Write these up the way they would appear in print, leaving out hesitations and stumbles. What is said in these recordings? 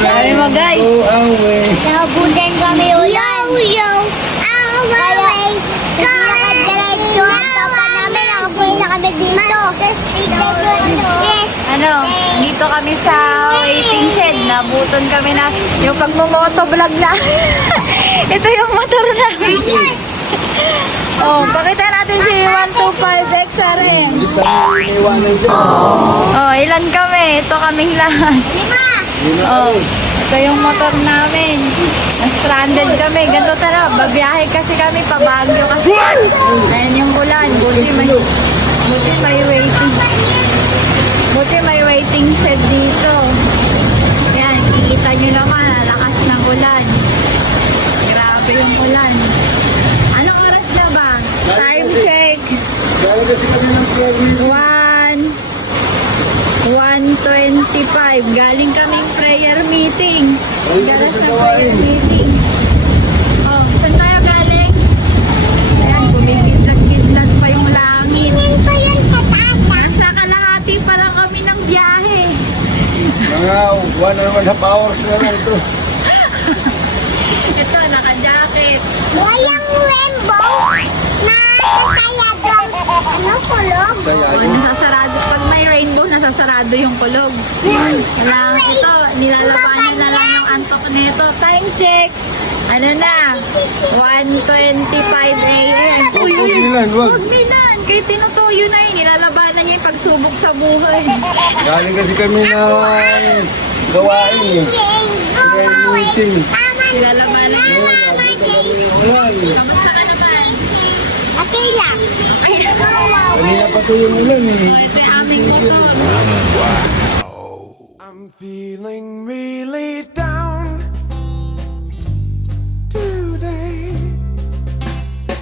Sabi mo guys. Nabutan kami ulan. Away. Nakadiretso ang papa namin. Nakapunta kami dito. Yes. Ano, dito kami sa waiting shed. Nabuton kami na yung pagmumotovlog na. Ito yung motor namin. Oh, pakita natin si 125 XRM. Oh, ilan kami? Ito kaming lahat. 5. Oh, ito yung motor namin. Na-stranded kami. Ganito tara, babiyahe kasi kami pa Baguio kasi. Ayan yung ulan. Buti may waiting. Buti may waiting shed dito. Yan, kikita nyo naman, lakas ng ulan. Grabe yung ulan. Anong oras na ba? Time check. 1:25. Galing kaming prayer meeting. Galas ng prayer meeting. Oh, saan tayo galing? Ayan, kumikidlat-kidlat pa yung langit. Pa yan sa taas. Nasa kalahati pa lang kami ng biyahe. Mga 1.5 hours na lang ito. Ito, naka-jacket. Walang rainbow na sasayad ang kulog. Oh, nasasarado. Pag may rainbow, nasasarado yung kulog. Wala, ito, nilalabanan na lang yung antok nito. Time check. Ano na? 1:25 a.m. Uy, Wag. huwag nilan. Kaya tinutuyo na yun. Nilalabanan niya yung pagsubok sa buhay. Galing kasi kami na gawain eh. Prayer meeting. Nilalabanan niya. Ulan. Kamusta ka naman? Okay lang. Kanina pa ito yung ulan eh. Oh, ito yung aming motor. I'm feeling really down today.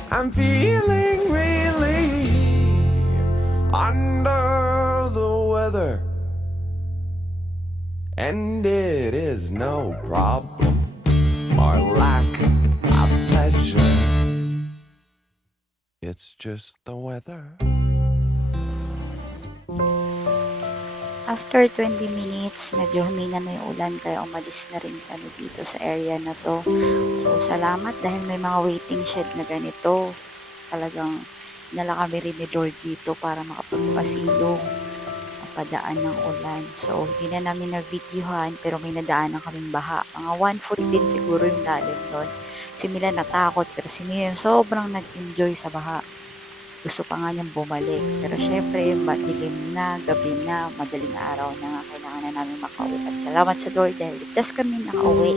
I'm feeling really under the weather. And it is no problem or lack of pleasure. It's just the weather. After 20 minutes, medyo humina na yung ulan kaya umalis na rin kami dito sa area na to. So, salamat dahil may mga waiting shed na ganito. Talagang nala kami rin ni Lord dito para makapagpasilong, mapadaan ng ulan. So, hindi na namin na-videohan pero may nadaanan kaming baha. Mga 1 foot din siguro yung lalim doon. Si Mila natakot pero si Mila sobrang nag-enjoy sa baha. Gusto pa nga niyang bumalik. Pero syempre, madilim na, gabi na, madaling araw na nga, kailangan na namin makauwi. At salamat sa Lord dahil ligtas kami nakauwi.